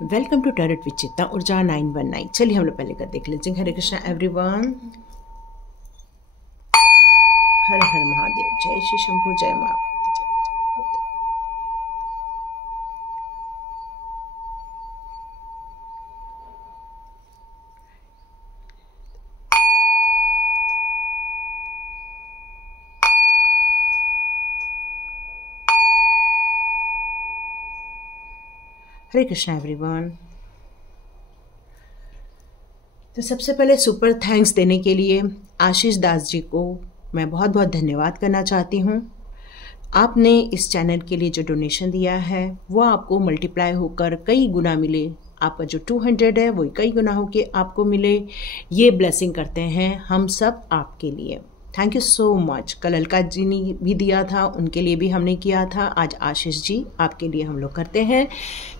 Welcome to tarot with चित्ता ऊर्जा 919। चलिए हम लोग पहले कर देख लीजिए। हरे कृष्णा एवरीवन, हर हर महादेव, जय श्री शंभू, जय माँ। हरे कृष्णा एवरीवन। तो सबसे पहले सुपर थैंक्स देने के लिए आशीष दास जी को मैं बहुत बहुत धन्यवाद करना चाहती हूँ। आपने इस चैनल के लिए जो डोनेशन दिया है वो आपको मल्टीप्लाई होकर कई गुना मिले। आपका जो 200 है वो कई गुना होकर आपको मिले। ये ब्लेसिंग करते हैं हम सब आपके लिए। Thank you so much. कल अलका जी ने भी दिया था, उनके लिए भी हमने किया था। आज आशीष जी आपके लिए हम लोग करते हैं।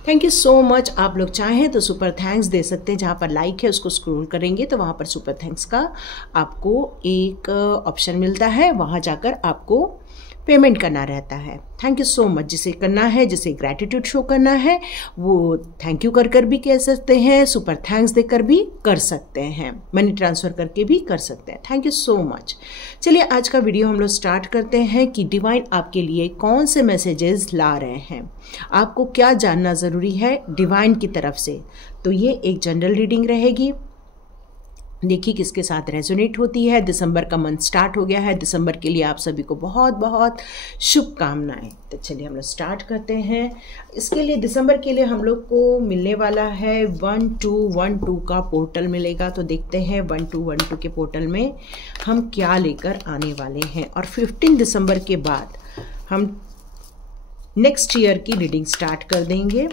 Thank you so much. आप लोग चाहें तो सुपर थैंक्स दे सकते हैं। जहाँ पर लाइक है उसको स्क्रॉल करेंगे तो वहाँ पर सुपर थैंक्स का आपको एक ऑप्शन मिलता है, वहाँ जाकर आपको पेमेंट करना रहता है। Thank you so much. जिसे करना है, जिसे ग्रैटिट्यूड शो करना है, वो थैंक यू कर भी कह सकते हैं, सुपर थैंक्स देकर भी कर सकते हैं, मनी ट्रांसफ़र करके भी कर सकते हैं। Thank you so much. चलिए आज का वीडियो हम लोग स्टार्ट करते हैं कि डिवाइन आपके लिए कौन से मैसेजेस ला रहे हैं, आपको क्या जानना ज़रूरी है डिवाइन की तरफ से। तो ये एक जनरल रीडिंग रहेगी। देखिए किसके साथ रेजोनेट होती है। दिसंबर का मंथ स्टार्ट हो गया है। दिसंबर के लिए आप सभी को बहुत बहुत शुभकामनाएं। तो चलिए हम लोग स्टार्ट करते हैं। इसके लिए दिसंबर के लिए हम लोग को मिलने वाला है 1212 का पोर्टल मिलेगा। तो देखते हैं 1212 के पोर्टल में हम क्या लेकर आने वाले हैं। और 15 दिसंबर के बाद हम नेक्स्ट ईयर की रीडिंग स्टार्ट कर देंगे।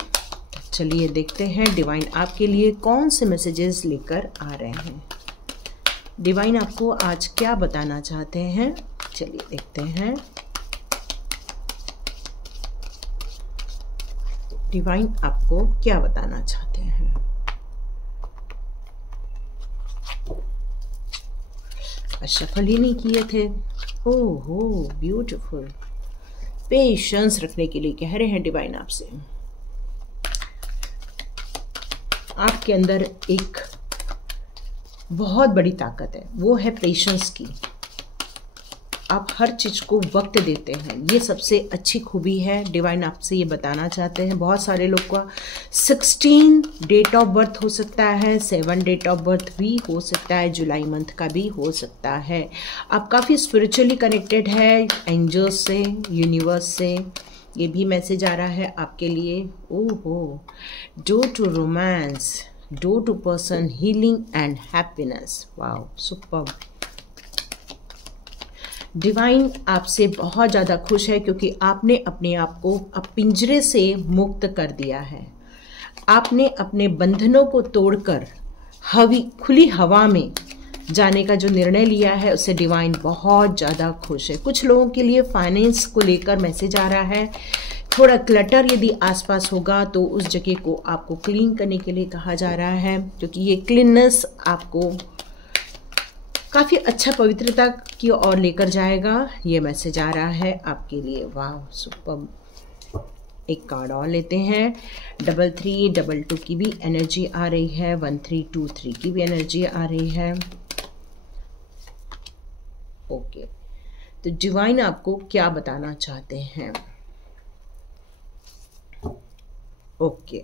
चलिए देखते हैं डिवाइन आपके लिए कौन से मैसेजेस लेकर आ रहे हैं। डिवाइन आपको आज क्या बताना चाहते हैं, चलिए देखते हैं। डिवाइन आपको क्या बताना चाहते हैं। सफल ही नहीं किए थे। ओहो ब्यूटीफुल। पेशेंस रखने के लिए कह रहे हैं डिवाइन आपसे। आपके अंदर एक बहुत बड़ी ताकत है, वो है पेशेंस की। आप हर चीज़ को वक्त देते हैं, ये सबसे अच्छी खूबी है। डिवाइन आपसे ये बताना चाहते हैं। बहुत सारे लोग का 16 डेट ऑफ बर्थ हो सकता है, 7 डेट ऑफ बर्थ भी हो सकता है, जुलाई मंथ का भी हो सकता है। आप काफ़ी स्पिरिचुअली कनेक्टेड है एंजल्स से, यूनिवर्स से। ये भी मैसेज आ रहा है आपके लिए। ओहो, door to romance, door to person healing and happiness. Wow superb. Divine आपसे बहुत ज़्यादा खुश है क्योंकि आपने अपने आप को अब पिंजरे से मुक्त कर दिया है। आपने अपने बंधनों को तोड़कर खुली हवा में जाने का जो निर्णय लिया है उससे डिवाइन बहुत ज़्यादा खुश है। कुछ लोगों के लिए फाइनेंस को लेकर मैसेज आ रहा है। थोड़ा क्लटर यदि आसपास होगा तो उस जगह को आपको क्लीन करने के लिए कहा जा रहा है, क्योंकि ये क्लीननेस आपको काफ़ी अच्छा पवित्रता की ओर लेकर जाएगा। ये मैसेज आ रहा है आपके लिए। वाह सुपर। एक कार्ड और लेते हैं। 3322 की भी एनर्जी आ रही है, 1323 की भी एनर्जी आ रही है। ओके, तो डिवाइन आपको क्या बताना चाहते हैं। ओके,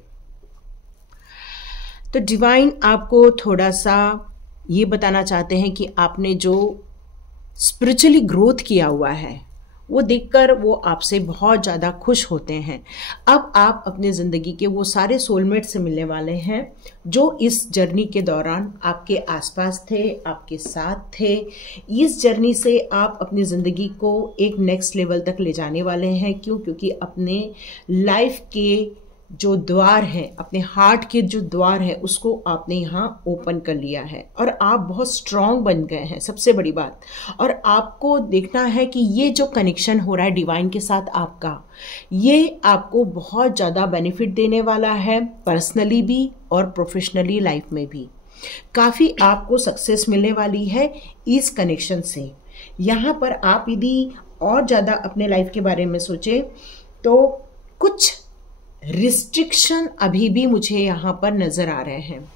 तो डिवाइन आपको थोड़ा सा ये बताना चाहते हैं कि आपने जो स्पिरिचुअली ग्रोथ किया हुआ है वो देखकर वो आपसे बहुत ज़्यादा खुश होते हैं। अब आप अपने ज़िंदगी के वो सारे सोलमेट से मिलने वाले हैं जो इस जर्नी के दौरान आपके आसपास थे, आपके साथ थे। इस जर्नी से आप अपनी ज़िंदगी को एक नेक्स्ट लेवल तक ले जाने वाले हैं। क्यों? क्योंकि अपने लाइफ के जो द्वार है, अपने हार्ट के जो द्वार है उसको आपने यहाँ ओपन कर लिया है और आप बहुत स्ट्रांग बन गए हैं, सबसे बड़ी बात। और आपको देखना है कि ये जो कनेक्शन हो रहा है डिवाइन के साथ आपका, ये आपको बहुत ज़्यादा बेनिफिट देने वाला है, पर्सनली भी और प्रोफेशनली लाइफ में भी। काफ़ी आपको सक्सेस मिलने वाली है इस कनेक्शन से। यहाँ पर आप यदि और ज़्यादा अपने लाइफ के बारे में सोचें तो कुछ रिस्ट्रिक्शन अभी भी मुझे यहाँ पर नज़र आ रहे हैं।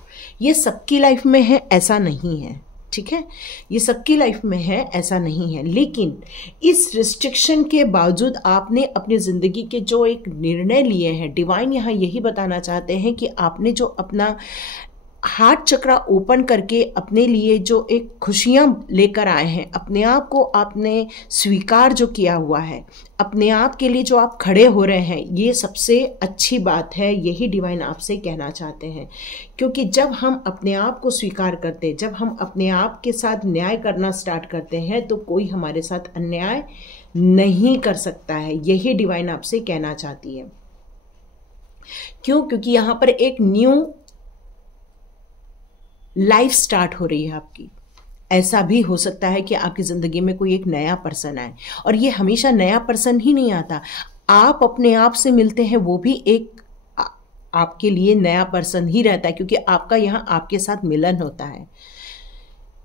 ये सबकी लाइफ में है ऐसा नहीं है, ठीक है, ये सबकी लाइफ में है ऐसा नहीं है, लेकिन इस रिस्ट्रिक्शन के बावजूद आपने अपनी ज़िंदगी के जो एक निर्णय लिए हैं, डिवाइन यहाँ यही बताना चाहते हैं कि आपने जो अपना हार्ट चक्रा ओपन करके अपने लिए जो एक खुशियाँ लेकर आए हैं, अपने आप को आपने स्वीकार जो किया हुआ है, अपने आप के लिए जो आप खड़े हो रहे हैं, ये सबसे अच्छी बात है। यही डिवाइन आपसे कहना चाहते हैं, क्योंकि जब हम अपने आप को स्वीकार करते हैं, जब हम अपने आप के साथ न्याय करना स्टार्ट करते हैं, तो कोई हमारे साथ अन्याय नहीं कर सकता है। यही डिवाइन आपसे कहना चाहती है। क्यों? क्योंकि यहाँ पर एक न्यू लाइफ स्टार्ट हो रही है आपकी। ऐसा भी हो सकता है कि आपकी ज़िंदगी में कोई एक नया पर्सन आए, और ये हमेशा नया पर्सन ही नहीं आता। आप अपने आप से मिलते हैं, वो भी एक आपके लिए नया पर्सन ही रहता है, क्योंकि आपका यहाँ आपके साथ मिलन होता है।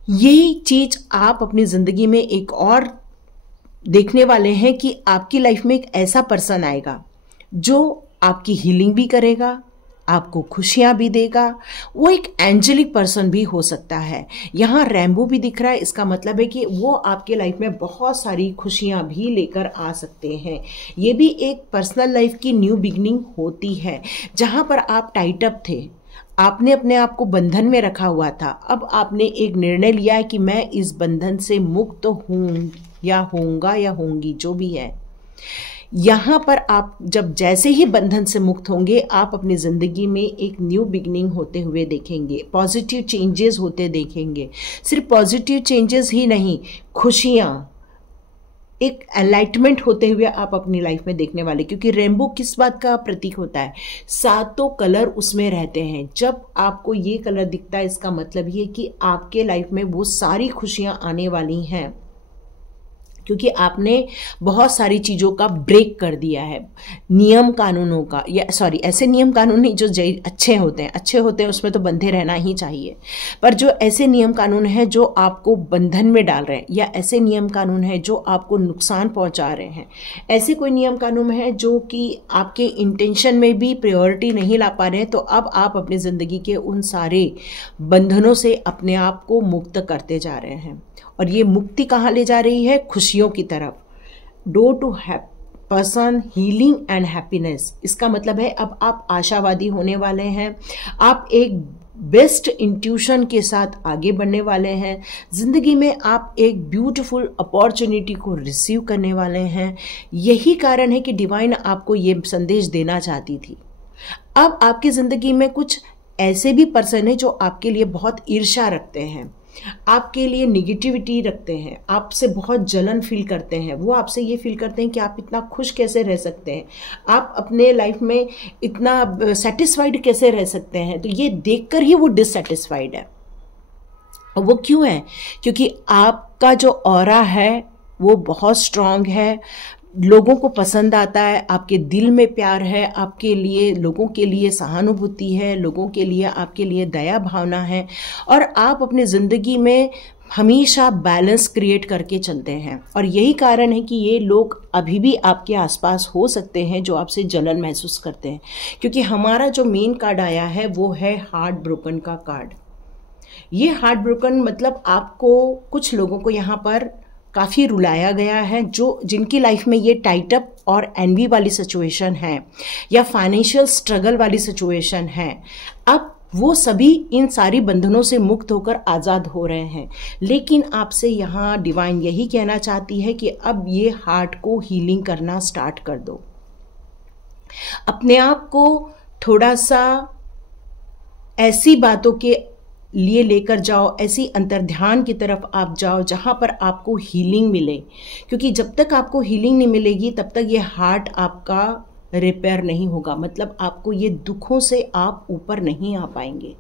यही चीज़ आप अपनी ज़िंदगी में एक और देखने वाले हैं कि आपकी लाइफ में एक ऐसा पर्सन आएगा जो आपकी हीलिंग भी करेगा, आपको खुशियाँ भी देगा। वो एक एंजेलिक पर्सन भी हो सकता है। यहाँ रेनबो भी दिख रहा है, इसका मतलब है कि वो आपके लाइफ में बहुत सारी खुशियाँ भी लेकर आ सकते हैं। ये भी एक पर्सनल लाइफ की न्यू बिगनिंग होती है, जहाँ पर आप टाइट अप थे, आपने अपने आप को बंधन में रखा हुआ था। अब आपने एक निर्णय लिया है कि मैं इस बंधन से मुक्त हूँ, या होऊंगा या होंगी, जो भी है। यहाँ पर आप जब जैसे ही बंधन से मुक्त होंगे, आप अपनी ज़िंदगी में एक न्यू बिगनिंग होते हुए देखेंगे, पॉजिटिव चेंजेस होते देखेंगे। सिर्फ पॉजिटिव चेंजेस ही नहीं, खुशियाँ, एक एनलाइटमेंट होते हुए आप अपनी लाइफ में देखने वाले। क्योंकि रेनबो किस बात का प्रतीक होता है? सातों कलर उसमें रहते हैं। जब आपको ये कलर दिखता है, इसका मतलब ये कि आपके लाइफ में वो सारी खुशियाँ आने वाली हैं, क्योंकि आपने बहुत सारी चीज़ों का ब्रेक कर दिया है, नियम कानूनों का, या सॉरी, ऐसे नियम कानून नहीं जो अच्छे होते हैं उसमें तो बंधे रहना ही चाहिए, पर जो ऐसे नियम कानून हैं जो आपको बंधन में डाल रहे हैं, या ऐसे नियम कानून हैं जो आपको नुकसान पहुंचा रहे हैं, ऐसे कोई नियम कानून हैं जो कि आपके इंटेंशन में भी प्रायोरिटी नहीं ला पा रहे हैं, तो अब आप अपनी ज़िंदगी के उन सारे बंधनों से अपने आप को मुक्त करते जा रहे हैं। और ये मुक्ति कहाँ ले जा रही है? खुशियों की तरफ। Door to person healing and happiness. इसका मतलब है अब आप आशावादी होने वाले हैं, आप एक बेस्ट इंट्यूशन के साथ आगे बढ़ने वाले हैं। ज़िंदगी में आप एक ब्यूटीफुल अपॉर्चुनिटी को रिसीव करने वाले हैं। यही कारण है कि डिवाइन आपको ये संदेश देना चाहती थी। अब आपकी ज़िंदगी में कुछ ऐसे भी पर्सन हैं जो आपके लिए बहुत ईर्ष्या रखते हैं, आपके लिए निगेटिविटी रखते हैं, आपसे बहुत जलन फील करते हैं। वो आपसे ये फील करते हैं कि आप इतना खुश कैसे रह सकते हैं, आप अपने लाइफ में इतना सेटिस्फाइड कैसे रह सकते हैं। तो ये देखकर ही वो डिससेटिस्फाइड है। और वो क्यों है? क्योंकि आपका जो ऑरा है वो बहुत स्ट्रांग है, लोगों को पसंद आता है, आपके दिल में प्यार है, आपके लिए, लोगों के लिए सहानुभूति है, लोगों के लिए, आपके लिए दया भावना है, और आप अपनी ज़िंदगी में हमेशा बैलेंस क्रिएट करके चलते हैं। और यही कारण है कि ये लोग अभी भी आपके आसपास हो सकते हैं जो आपसे जलन महसूस करते हैं, क्योंकि हमारा जो मेन कार्ड आया है वो है हार्ट ब्रोकन का कार्ड। ये हार्ट ब्रोकन मतलब आपको, कुछ लोगों को यहाँ पर काफ़ी रुलाया गया है, जो जिनकी लाइफ में ये टाइट अप और एनवी वाली सिचुएशन है, या फाइनेंशियल स्ट्रगल वाली सिचुएशन है। अब वो सभी इन सारी बंधनों से मुक्त होकर आज़ाद हो रहे हैं। लेकिन आपसे यहाँ डिवाइन यही कहना चाहती है कि अब ये हार्ट को हीलिंग करना स्टार्ट कर दो। अपने आप को थोड़ा सा ऐसी बातों के लिए लेकर जाओ, ऐसी अंतर्ध्यान की तरफ आप जाओ जहाँ पर आपको हीलिंग मिले, क्योंकि जब तक आपको हीलिंग नहीं मिलेगी तब तक ये हार्ट आपका रिपेयर नहीं होगा। मतलब आपको ये दुखों से आप ऊपर नहीं आ पाएंगे,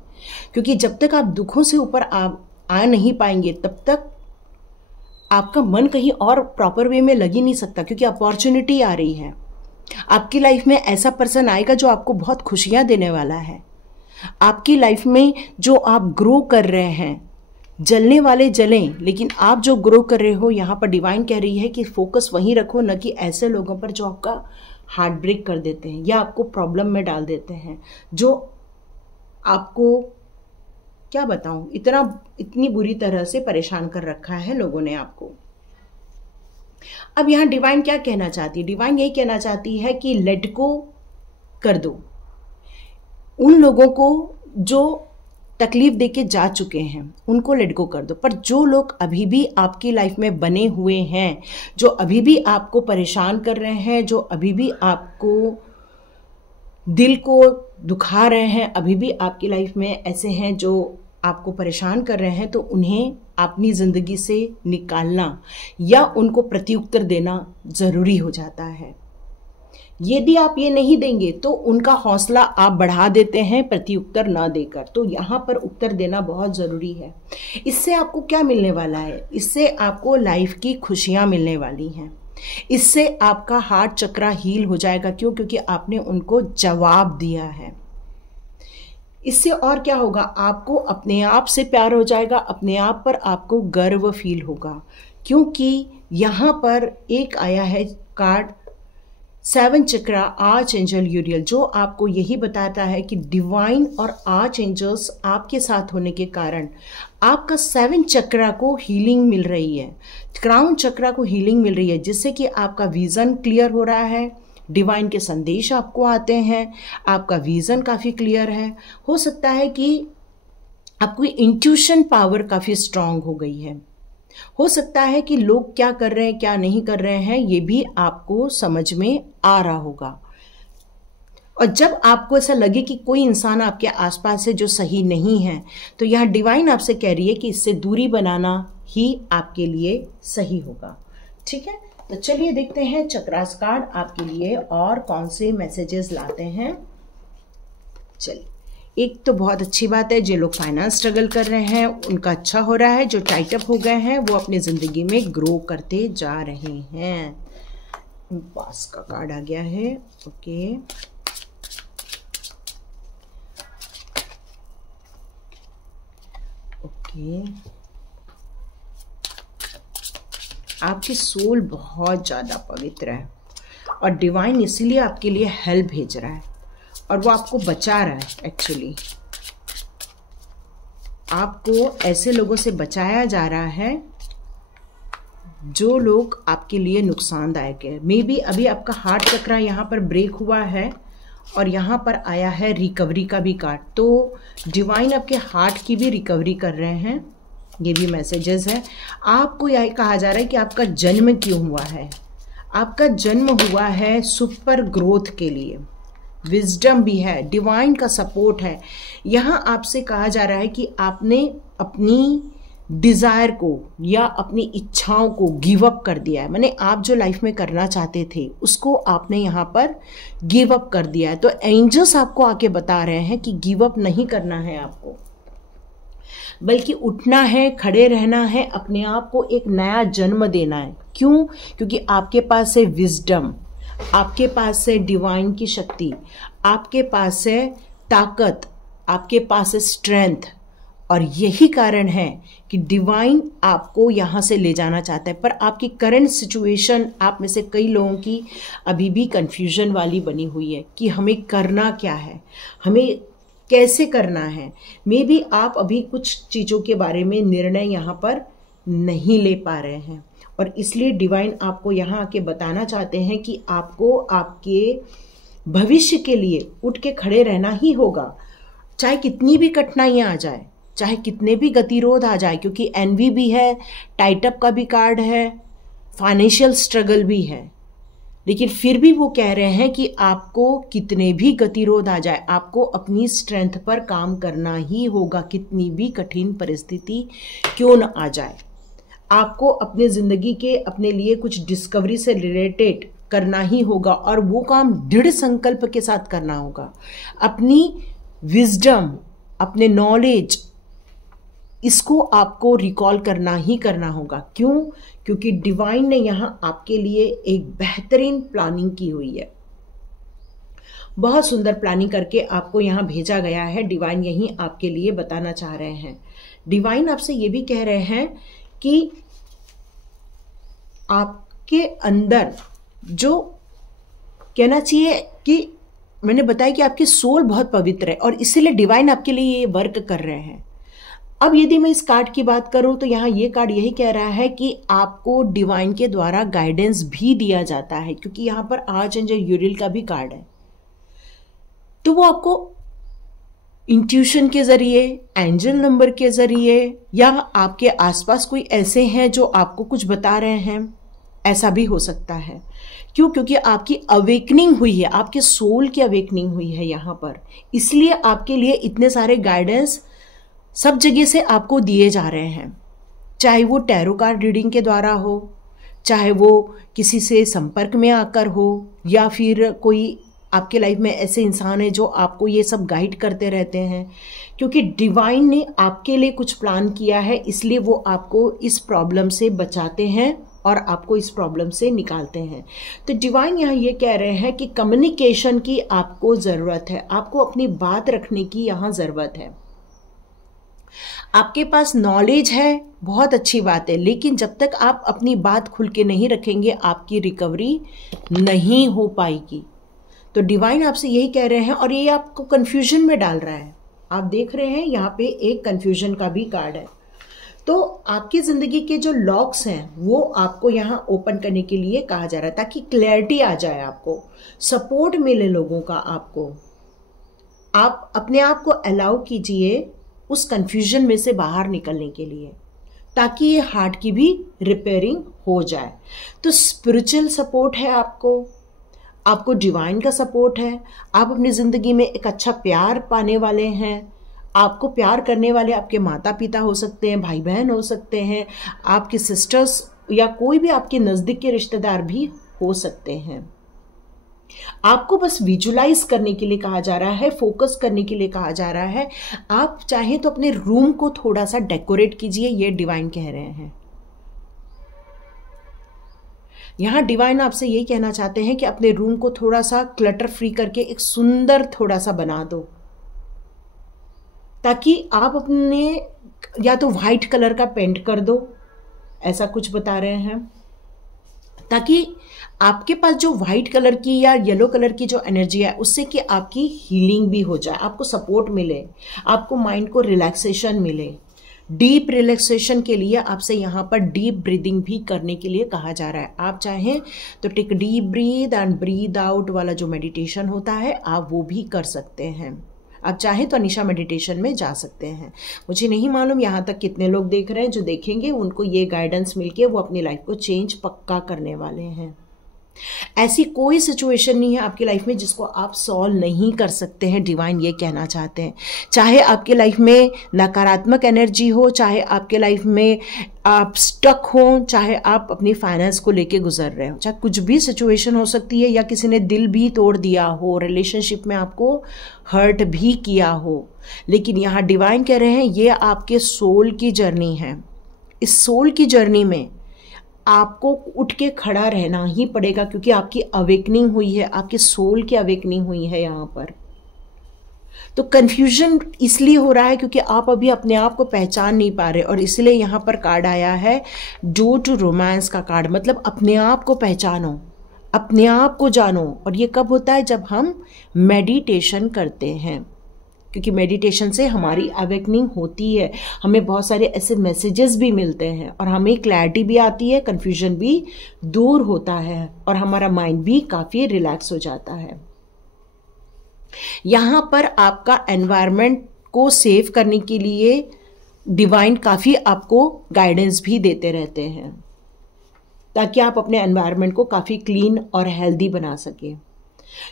क्योंकि जब तक आप दुखों से ऊपर आ नहीं पाएंगे तब तक आपका मन कहीं और प्रॉपर वे में लग ही नहीं सकता, क्योंकि अपॉर्चुनिटी आ रही है आपकी लाइफ में। ऐसा पर्सन आएगा जो आपको बहुत खुशियाँ देने वाला है। आपकी लाइफ में जो आप ग्रो कर रहे हैं, जलने वाले जलें, लेकिन आप जो ग्रो कर रहे हो, यहाँ पर डिवाइन कह रही है कि फोकस वहीं रखो, न कि ऐसे लोगों पर जो आपका हार्ट ब्रेक कर देते हैं या आपको प्रॉब्लम में डाल देते हैं, जो आपको क्या बताऊं, इतनी बुरी तरह से परेशान कर रखा है लोगों ने आपको। अब यहाँ डिवाइन क्या कहना चाहती है? डिवाइन यही कहना चाहती है कि लेट गो कर दो उन लोगों को जो तकलीफ देके जा चुके हैं, उनको लेट गो कर दो। पर जो लोग अभी भी आपकी लाइफ में बने हुए हैं, जो अभी भी आपको परेशान कर रहे हैं, जो अभी भी आपको दिल को दुखा रहे हैं, अभी भी आपकी लाइफ में ऐसे हैं जो आपको परेशान कर रहे हैं, तो उन्हें अपनी ज़िंदगी से निकालना या उनको प्रत्युत्तर देना ज़रूरी हो जाता है। यदि आप ये नहीं देंगे तो उनका हौसला आप बढ़ा देते हैं प्रत्युत्तर ना देकर। तो यहाँ पर उत्तर देना बहुत ज़रूरी है। इससे आपको क्या मिलने वाला है? इससे आपको लाइफ की खुशियाँ मिलने वाली हैं। इससे आपका हार्ट चक्र हील हो जाएगा। क्यों? क्योंकि आपने उनको जवाब दिया है। इससे और क्या होगा? आपको अपने आप से प्यार हो जाएगा, अपने आप पर आपको गर्व फील होगा। क्योंकि यहाँ पर एक आया है कार्ड 7 चक्रा आर्च एंजल यूरियल, जो आपको यही बताता है कि डिवाइन और आर्च एंजल्स आपके साथ होने के कारण आपका 7 चक्रा को हीलिंग मिल रही है, क्राउन चक्रा को हीलिंग मिल रही है, जिससे कि आपका विजन क्लियर हो रहा है, डिवाइन के संदेश आपको आते हैं, आपका विजन काफ़ी क्लियर है। हो सकता है कि आपकी इंट्यूशन पावर काफ़ी स्ट्रांग हो गई है। हो सकता है कि लोग क्या कर रहे हैं, क्या नहीं कर रहे हैं, ये भी आपको समझ में आ रहा होगा। और जब आपको ऐसा लगे कि कोई इंसान आपके आसपास है जो सही नहीं है, तो यह डिवाइन आपसे कह रही है कि इससे दूरी बनाना ही आपके लिए सही होगा। ठीक है, तो चलिए देखते हैं चक्रास कार्ड आपके लिए और कौन से मैसेजेस लाते हैं। चलिए, एक तो बहुत अच्छी बात है, जो लोग फाइनेंस स्ट्रगल कर रहे हैं उनका अच्छा हो रहा है। जो टाइट अप हो गए हैं वो अपनी ज़िंदगी में ग्रो करते जा रहे हैं। पास का कार्ड आ गया है। ओके, ओके, आपकी सोल बहुत ज़्यादा पवित्र है और डिवाइन इसीलिए आपके लिए हेल्प भेज रहा है और वो आपको बचा रहा है। एक्चुअली आपको ऐसे लोगों से बचाया जा रहा है जो लोग आपके लिए नुकसानदायक है। मे बी अभी आपका हार्ट चक्र यहाँ पर ब्रेक हुआ है और यहाँ पर आया है रिकवरी का भी कार्ड। तो डिवाइन आपके हार्ट की भी रिकवरी कर रहे हैं, ये भी मैसेजेस है। आपको यह कहा जा रहा है कि आपका जन्म क्यों हुआ है। आपका जन्म हुआ है सुपर ग्रोथ के लिए, विजडम भी है, डिवाइन का सपोर्ट है। यहाँ आपसे कहा जा रहा है कि आपने अपनी डिज़ायर को या अपनी इच्छाओं को गिव अप कर दिया है। माने आप जो लाइफ में करना चाहते थे उसको आपने यहाँ पर गिव अप कर दिया है। तो एंजल्स आपको आके बता रहे हैं कि गिव अप नहीं करना है आपको, बल्कि उठना है, खड़े रहना है, अपने आप को एक नया जन्म देना है। क्यों? क्योंकि आपके पास है विजडम, आपके पास है डिवाइन की शक्ति, आपके पास है ताकत, आपके पास है स्ट्रेंथ। और यही कारण है कि डिवाइन आपको यहाँ से ले जाना चाहता है। पर आपकी करंट सिचुएशन, आप में से कई लोगों की अभी भी कंफ्यूजन वाली बनी हुई है कि हमें करना क्या है, हमें कैसे करना है। मे बी आप अभी कुछ चीज़ों के बारे में निर्णय यहाँ पर नहीं ले पा रहे हैं और इसलिए डिवाइन आपको यहाँ आके बताना चाहते हैं कि आपको आपके भविष्य के लिए उठ के खड़े रहना ही होगा, चाहे कितनी भी कठिनाइयाँ आ जाए, चाहे कितने भी गतिरोध आ जाए। क्योंकि एनवी भी है, टाइटअप का भी कार्ड है, फाइनेंशियल स्ट्रगल भी है, लेकिन फिर भी वो कह रहे हैं कि आपको कितने भी गतिरोध आ जाए, आपको अपनी स्ट्रेंथ पर काम करना ही होगा। कितनी भी कठिन परिस्थिति क्यों न आ जाए, आपको अपने ज़िंदगी के अपने लिए कुछ डिस्कवरी से रिलेटेड करना ही होगा और वो काम दृढ़ संकल्प के साथ करना होगा। अपनी विजडम, अपने नॉलेज, इसको आपको रिकॉल करना ही करना होगा। क्यों? क्योंकि डिवाइन ने यहाँ आपके लिए एक बेहतरीन प्लानिंग की हुई है, बहुत सुंदर प्लानिंग करके आपको यहाँ भेजा गया है। डिवाइन यही आपके लिए बताना चाह रहे हैं। डिवाइन आपसे ये भी कह रहे हैं कि आपके अंदर जो कहना चाहिए कि मैंने बताया कि आपकी सोल बहुत पवित्र है और इसीलिए डिवाइन आपके लिए ये वर्क कर रहे हैं। अब यदि मैं इस कार्ड की बात करूं तो यहाँ ये कार्ड यही कह रहा है कि आपको डिवाइन के द्वारा गाइडेंस भी दिया जाता है, क्योंकि यहाँ पर आर्चएंजल यूरियल का भी कार्ड है। तो वो आपको इंट्यूशन के जरिए, एंजल नंबर के जरिए, या आपके आसपास कोई ऐसे हैं जो आपको कुछ बता रहे हैं, ऐसा भी हो सकता है। क्यों? क्योंकि आपकी अवेकनिंग हुई है, आपके सोल की अवेकनिंग हुई है यहाँ पर, इसलिए आपके लिए इतने सारे गाइडेंस सब जगह से आपको दिए जा रहे हैं। चाहे वो टैरो कार्ड रीडिंग के द्वारा हो, चाहे वो किसी से संपर्क में आकर हो, या फिर कोई आपके लाइफ में ऐसे इंसान है जो आपको ये सब गाइड करते रहते हैं। क्योंकि डिवाइन ने आपके लिए कुछ प्लान किया है, इसलिए वो आपको इस प्रॉब्लम से बचाते हैं और आपको इस प्रॉब्लम से निकालते हैं। तो डिवाइन यहाँ ये कह रहे हैं कि कम्युनिकेशन की आपको ज़रूरत है, आपको अपनी बात रखने की यहाँ ज़रूरत है। आपके पास नॉलेज है, बहुत अच्छी बात है, लेकिन जब तक आप अपनी बात खुल के नहीं रखेंगे आपकी रिकवरी नहीं हो पाएगी। तो डिवाइन आपसे यही कह रहे हैं और ये आपको कंफ्यूजन में डाल रहा है। आप देख रहे हैं यहाँ पे एक कंफ्यूजन का भी कार्ड है। तो आपकी जिंदगी के जो लॉक्स हैं वो आपको यहाँ ओपन करने के लिए कहा जा रहा है, ताकि क्लैरिटी आ जाए, आपको सपोर्ट मिले लोगों का। आपको आप अपने आप को अलाउ कीजिए उस कंफ्यूजन में से बाहर निकलने के लिए, ताकि ये हार्ट की भी रिपेयरिंग हो जाए। तो स्पिरिचुअल सपोर्ट है आपको डिवाइन का सपोर्ट है। आप अपनी ज़िंदगी में एक अच्छा प्यार पाने वाले हैं। आपको प्यार करने वाले आपके माता पिता हो सकते हैं, भाई बहन हो सकते हैं, आपके सिस्टर्स, या कोई भी आपके नज़दीक के रिश्तेदार भी हो सकते हैं। आपको बस विजुलाइज करने के लिए कहा जा रहा है, फोकस करने के लिए कहा जा रहा है। आप चाहें तो अपने रूम को थोड़ा सा डेकोरेट कीजिए, ये डिवाइन कह रहे हैं। यहाँ डिवाइन आपसे यही कहना चाहते हैं कि अपने रूम को थोड़ा सा क्लटर फ्री करके एक सुंदर थोड़ा सा बना दो, ताकि आप अपने या तो व्हाइट कलर का पेंट कर दो, ऐसा कुछ बता रहे हैं, ताकि आपके पास जो व्हाइट कलर की या येलो कलर की जो एनर्जी है उससे कि आपकी हीलिंग भी हो जाए, आपको सपोर्ट मिले, आपको माइंड को रिलैक्सेशन मिले। डीप रिलैक्सेशन के लिए आपसे यहाँ पर डीप ब्रीदिंग भी करने के लिए कहा जा रहा है। आप चाहें तो take deep breath and breathe out वाला जो मेडिटेशन होता है आप वो भी कर सकते हैं। आप चाहें तो अनिशा मेडिटेशन में जा सकते हैं। मुझे नहीं मालूम यहाँ तक कितने लोग देख रहे हैं, जो देखेंगे उनको ये गाइडेंस मिलके वो अपनी लाइफ को चेंज पक्का करने वाले हैं। ऐसी कोई सिचुएशन नहीं है आपकी लाइफ में जिसको आप सॉल्व नहीं कर सकते हैं, डिवाइन ये कहना चाहते हैं। चाहे आपके लाइफ में नकारात्मक एनर्जी हो, चाहे आपके लाइफ में आप स्टक हो, चाहे आप अपनी फाइनेंस को लेके गुजर रहे हो, चाहे कुछ भी सिचुएशन हो सकती है, या किसी ने दिल भी तोड़ दिया हो, रिलेशनशिप में आपको हर्ट भी किया हो, लेकिन यहाँ डिवाइन कह रहे हैं ये आपके सोल की जर्नी है। इस सोल की जर्नी में आपको उठ के खड़ा रहना ही पड़ेगा, क्योंकि आपकी अवेकनिंग हुई है, आपके सोल की अवेकनिंग हुई है यहाँ पर। तो कंफ्यूजन इसलिए हो रहा है क्योंकि आप अभी अपने आप को पहचान नहीं पा रहे, और इसलिए यहाँ पर कार्ड आया है डोर टू रोमांस का कार्ड। मतलब अपने आप को पहचानो, अपने आप को जानो। और ये कब होता है? जब हम मेडिटेशन करते हैं, क्योंकि मेडिटेशन से हमारी अवेकनिंग होती है, हमें बहुत सारे ऐसे मैसेजेस भी मिलते हैं और हमें क्लैरिटी भी आती है, कन्फ्यूजन भी दूर होता है और हमारा माइंड भी काफ़ी रिलैक्स हो जाता है। यहाँ पर आपका एनवायरनमेंट को सेव करने के लिए डिवाइन काफ़ी आपको गाइडेंस भी देते रहते हैं, ताकि आप अपने एनवायरनमेंट को काफ़ी क्लीन और हेल्दी बना सकें।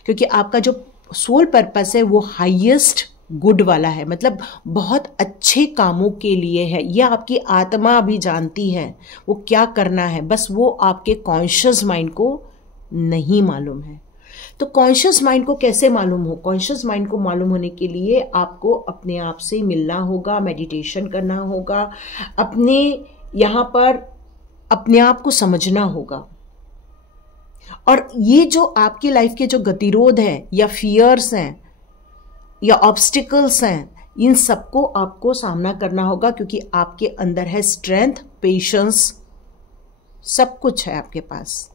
क्योंकि आपका जो सोल पर्पस है वो हाईएस्ट गुड वाला है, मतलब बहुत अच्छे कामों के लिए है। यह आपकी आत्मा भी जानती है वो क्या करना है, बस वो आपके कॉन्शियस माइंड को नहीं मालूम है। तो कॉन्शियस माइंड को कैसे मालूम हो? कॉन्शियस माइंड को मालूम होने के लिए आपको अपने आप से मिलना होगा, मेडिटेशन करना होगा, अपने यहाँ पर अपने आप को समझना होगा। और ये जो आपकी लाइफ के जो गतिरोध हैं या फियर्स हैं या ऑब्स्टिकल्स हैं, इन सबको आपको सामना करना होगा, क्योंकि आपके अंदर है स्ट्रेंथ, पेशेंस, सब कुछ है आपके पास।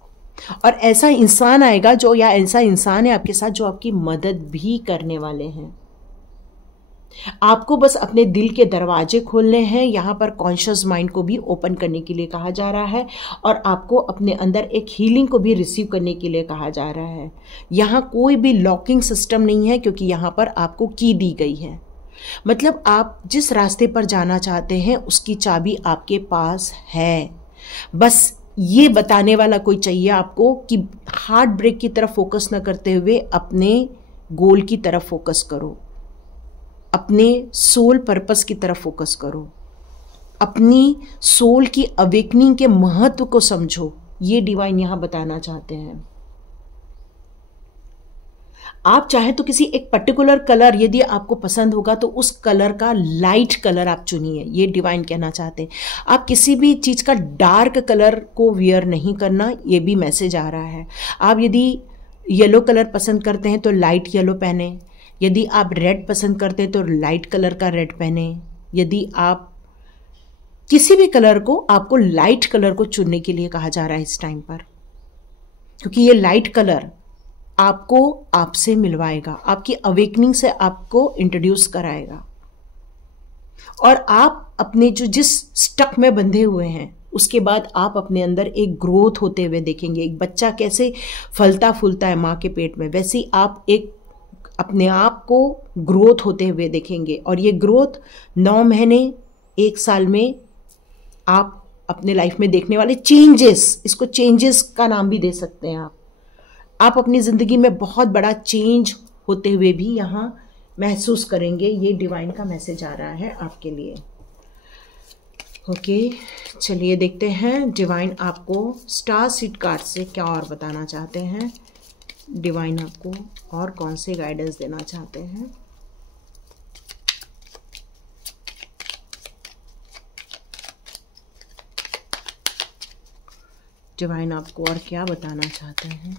और ऐसा इंसान आएगा जो, या ऐसा इंसान है आपके साथ जो आपकी मदद भी करने वाले हैं। आपको बस अपने दिल के दरवाजे खोलने हैं। यहाँ पर कॉन्शियस माइंड को भी ओपन करने के लिए कहा जा रहा है, और आपको अपने अंदर एक हीलिंग को भी रिसीव करने के लिए कहा जा रहा है। यहाँ कोई भी लॉकिंग सिस्टम नहीं है, क्योंकि यहाँ पर आपको की दी गई है। मतलब आप जिस रास्ते पर जाना चाहते हैं उसकी चाबी आपके पास है। बस ये बताने वाला कोई चाहिए आपको कि हार्ट ब्रेक की तरफ फोकस न करते हुए अपने गोल की तरफ फोकस करो, अपने सोल पर्पस की तरफ फोकस करो, अपनी सोल की अवेकनिंग के महत्व को समझो। ये डिवाइन यहां बताना चाहते हैं। आप चाहे तो किसी एक पर्टिकुलर कलर यदि आपको पसंद होगा तो उस कलर का लाइट कलर आप चुनिए, ये डिवाइन कहना चाहते हैं। आप किसी भी चीज़ का डार्क कलर को वियर नहीं करना, ये भी मैसेज आ रहा है। आप यदि येलो कलर पसंद करते हैं तो लाइट येलो पहने, यदि आप रेड पसंद करते हैं तो लाइट कलर का रेड पहने। यदि आप किसी भी कलर को, आपको लाइट कलर को चुनने के लिए कहा जा रहा है इस टाइम पर, क्योंकि ये लाइट कलर आपको आपसे मिलवाएगा, आपकी अवेकनिंग से आपको इंट्रोड्यूस कराएगा, और आप अपने जो जिस स्टक में बंधे हुए हैं उसके बाद आप अपने अंदर एक ग्रोथ होते हुए देखेंगे। एक बच्चा कैसे फलता फूलता है माँ के पेट में, वैसे ही आप एक अपने आप को ग्रोथ होते हुए देखेंगे। और ये ग्रोथ 9 महीने 1 साल में आप अपने लाइफ में देखने वाले चेंजेस, इसको चेंजेस का नाम भी दे सकते हैं आप अपनी ज़िंदगी में बहुत बड़ा चेंज होते हुए भी यहाँ महसूस करेंगे। ये डिवाइन का मैसेज आ रहा है आपके लिए। ओके, चलिए देखते हैं डिवाइन आपको स्टार सीड कार्ड से क्या और बताना चाहते हैं। डिवाइन आपको और कौन से गाइडेंस देना चाहते हैं। डिवाइन आपको और क्या बताना चाहते हैं।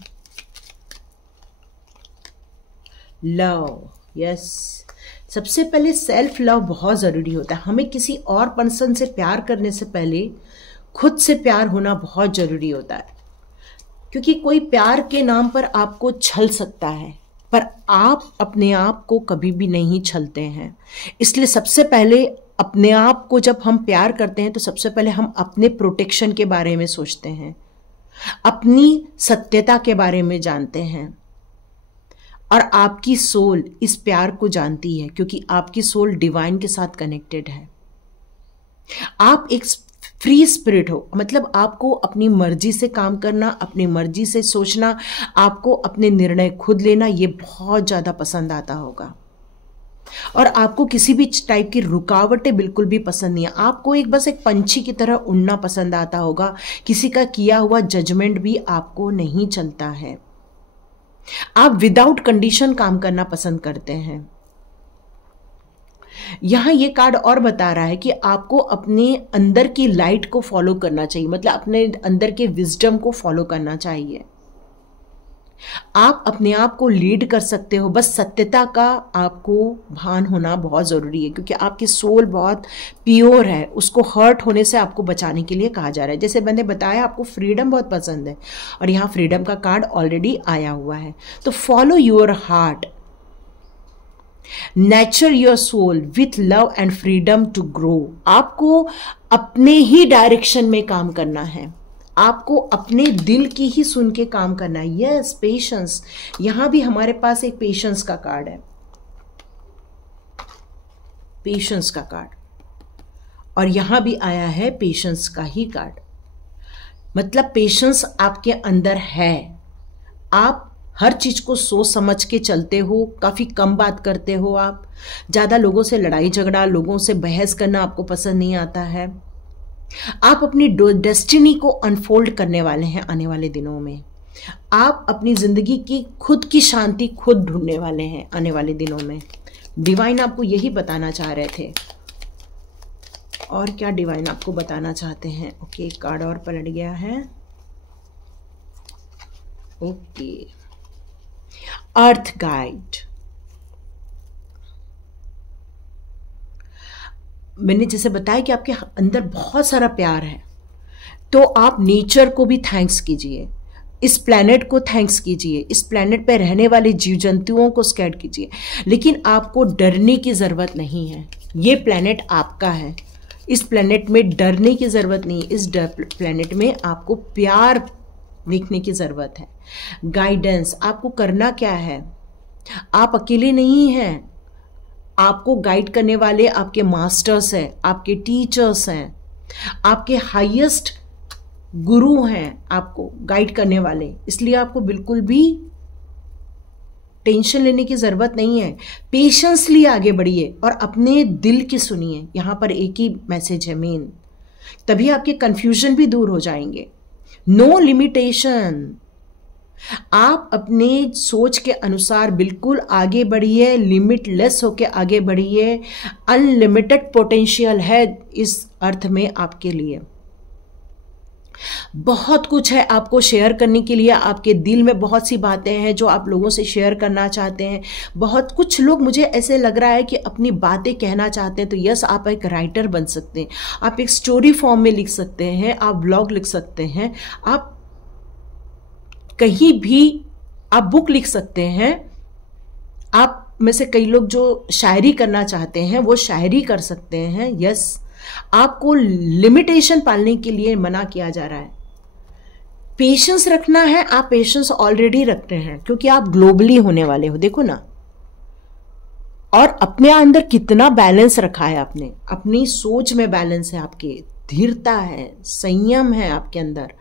लव, यस, सबसे पहले सेल्फ लव बहुत ज़रूरी होता है। हमें किसी और पर्सन से प्यार करने से पहले खुद से प्यार होना बहुत ज़रूरी होता है, क्योंकि कोई प्यार के नाम पर आपको छल सकता है, पर आप अपने आप को कभी भी नहीं छलते हैं। इसलिए सबसे पहले अपने आप को जब हम प्यार करते हैं तो सबसे पहले हम अपने प्रोटेक्शन के बारे में सोचते हैं, अपनी सत्यता के बारे में जानते हैं, और आपकी सोल इस प्यार को जानती है, क्योंकि आपकी सोल डिवाइन के साथ कनेक्टेड है। आप एक फ्री स्पिरिट हो, मतलब आपको अपनी मर्जी से काम करना, अपनी मर्जी से सोचना, आपको अपने निर्णय खुद लेना, ये बहुत ज़्यादा पसंद आता होगा। और आपको किसी भी टाइप की रुकावटें बिल्कुल भी पसंद नहीं है। आपको बस एक पंछी की तरह उड़ना पसंद आता होगा। किसी का किया हुआ जजमेंट भी आपको नहीं चलता है। आप विदाउट कंडीशन काम करना पसंद करते हैं। यहां ये कार्ड और बता रहा है कि आपको अपने अंदर की लाइट को फॉलो करना चाहिए, मतलब अपने अंदर के विजडम को फॉलो करना चाहिए। आप अपने आप को लीड कर सकते हो, बस सत्यता का आपको भान होना बहुत ज़रूरी है, क्योंकि आपकी सोल बहुत प्योर है। उसको हर्ट होने से आपको बचाने के लिए कहा जा रहा है। जैसे मैंने बताया, आपको फ्रीडम बहुत पसंद है, और यहाँ फ्रीडम का कार्ड ऑलरेडी आया हुआ है। तो follow your heart, nurture your soul with love and freedom to grow. आपको अपने ही डायरेक्शन में काम करना है, आपको अपने दिल की ही सुन के काम करना है। यस, पेशेंस, यहां भी हमारे पास एक पेशेंस का कार्ड है, पेशेंस का कार्ड, और यहां भी आया है पेशेंस का ही कार्ड। मतलब पेशेंस आपके अंदर है। आप हर चीज को सोच समझ के चलते हो, काफी कम बात करते हो, आप ज्यादा लोगों से लड़ाई झगड़ा, लोगों से बहस करना आपको पसंद नहीं आता है। आप अपनी डेस्टिनी को अनफोल्ड करने वाले हैं आने वाले दिनों में। आप अपनी जिंदगी की खुद की शांति खुद ढूंढने वाले हैं आने वाले दिनों में। डिवाइन आपको यही बताना चाह रहे थे। और क्या डिवाइन आपको बताना चाहते हैं। ओके, कार्ड और पलट गया है। ओके, अर्थ गाइड। मैंने जैसे बताया कि आपके अंदर बहुत सारा प्यार है, तो आप नेचर को भी थैंक्स कीजिए। इस प्लैनेट को थैंक्स कीजिए, इस प्लैनेट पे रहने वाले जीव जंतुओं को स्कैड कीजिए, लेकिन आपको डरने की ज़रूरत नहीं है। ये प्लैनेट आपका है, इस प्लैनेट में डरने की ज़रूरत नहीं है। इस प्लैनेट में आपको प्यार देखने की ज़रूरत है, गाइडेंस। आपको करना क्या है, आप अकेले नहीं हैं, आपको गाइड करने वाले आपके मास्टर्स हैं, आपके टीचर्स हैं, आपके हाईएस्ट गुरु हैं आपको गाइड करने वाले। इसलिए आपको बिल्कुल भी टेंशन लेने की ज़रूरत नहीं है। पेशेंसली आगे बढ़िए और अपने दिल की सुनिए। यहाँ पर एक ही मैसेज है मेन, तभी आपके कंफ्यूजन भी दूर हो जाएंगे। नो लिमिटेशन, आप अपने सोच के अनुसार बिल्कुल आगे बढ़िए, लिमिटलेस होके आगे बढ़िए। अनलिमिटेड पोटेंशियल है इस अर्थ में आपके लिए। बहुत कुछ है आपको शेयर करने के लिए, आपके दिल में बहुत सी बातें हैं जो आप लोगों से शेयर करना चाहते हैं। बहुत कुछ लोग, मुझे ऐसे लग रहा है कि अपनी बातें कहना चाहते हैं। तो यस, आप एक राइटर बन सकते हैं, आप एक स्टोरी फॉर्म में लिख सकते हैं, आप ब्लॉग लिख सकते हैं, आप कहीं भी आप बुक लिख सकते हैं। आप में से कई लोग जो शायरी करना चाहते हैं वो शायरी कर सकते हैं। यस, आपको लिमिटेशन पालने के लिए मना किया जा रहा है। पेशेंस रखना है, आप पेशेंस ऑलरेडी रखते हैं क्योंकि आप ग्लोबली होने वाले हो, देखो ना। और अपने अंदर कितना बैलेंस रखा है आपने, अपनी सोच में बैलेंस है, आपके धीरता है, संयम है आपके अंदर।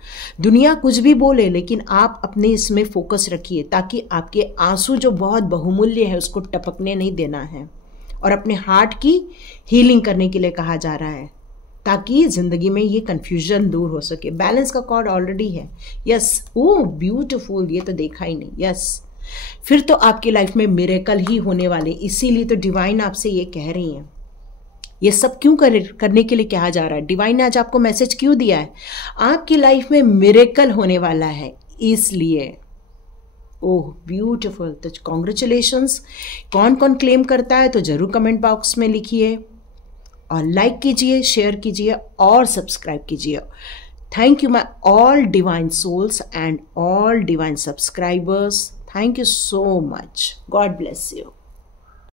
दुनिया कुछ भी बोले लेकिन आप अपने इसमें फोकस रखिए ताकि आपके आंसू जो बहुत बहुमूल्य है उसको टपकने नहीं देना है। और अपने हार्ट की हीलिंग करने के लिए कहा जा रहा है ताकि जिंदगी में ये कंफ्यूजन दूर हो सके। बैलेंस का कॉर्ड ऑलरेडी है। यस, ओह ब्यूटीफुल, ये तो देखा ही नहीं। यस, फिर तो आपकी लाइफ में मिरेकल ही होने वाले। इसीलिए तो डिवाइन आपसे ये कह रही हैं। ये सब क्यों करने के लिए कहा जा रहा है? डिवाइन ने आज आपको मैसेज क्यों दिया है? आपकी लाइफ में मिरेकल होने वाला है, इसलिए। ओह ब्यूटीफुल, तो कॉन्ग्रेचुलेशंस। कौन कौन क्लेम करता है तो जरूर कमेंट बॉक्स में लिखिए और लाइक कीजिए, शेयर कीजिए और सब्सक्राइब कीजिए। Thank you my all divine souls and all divine subscribers. Thank you so much. God bless you.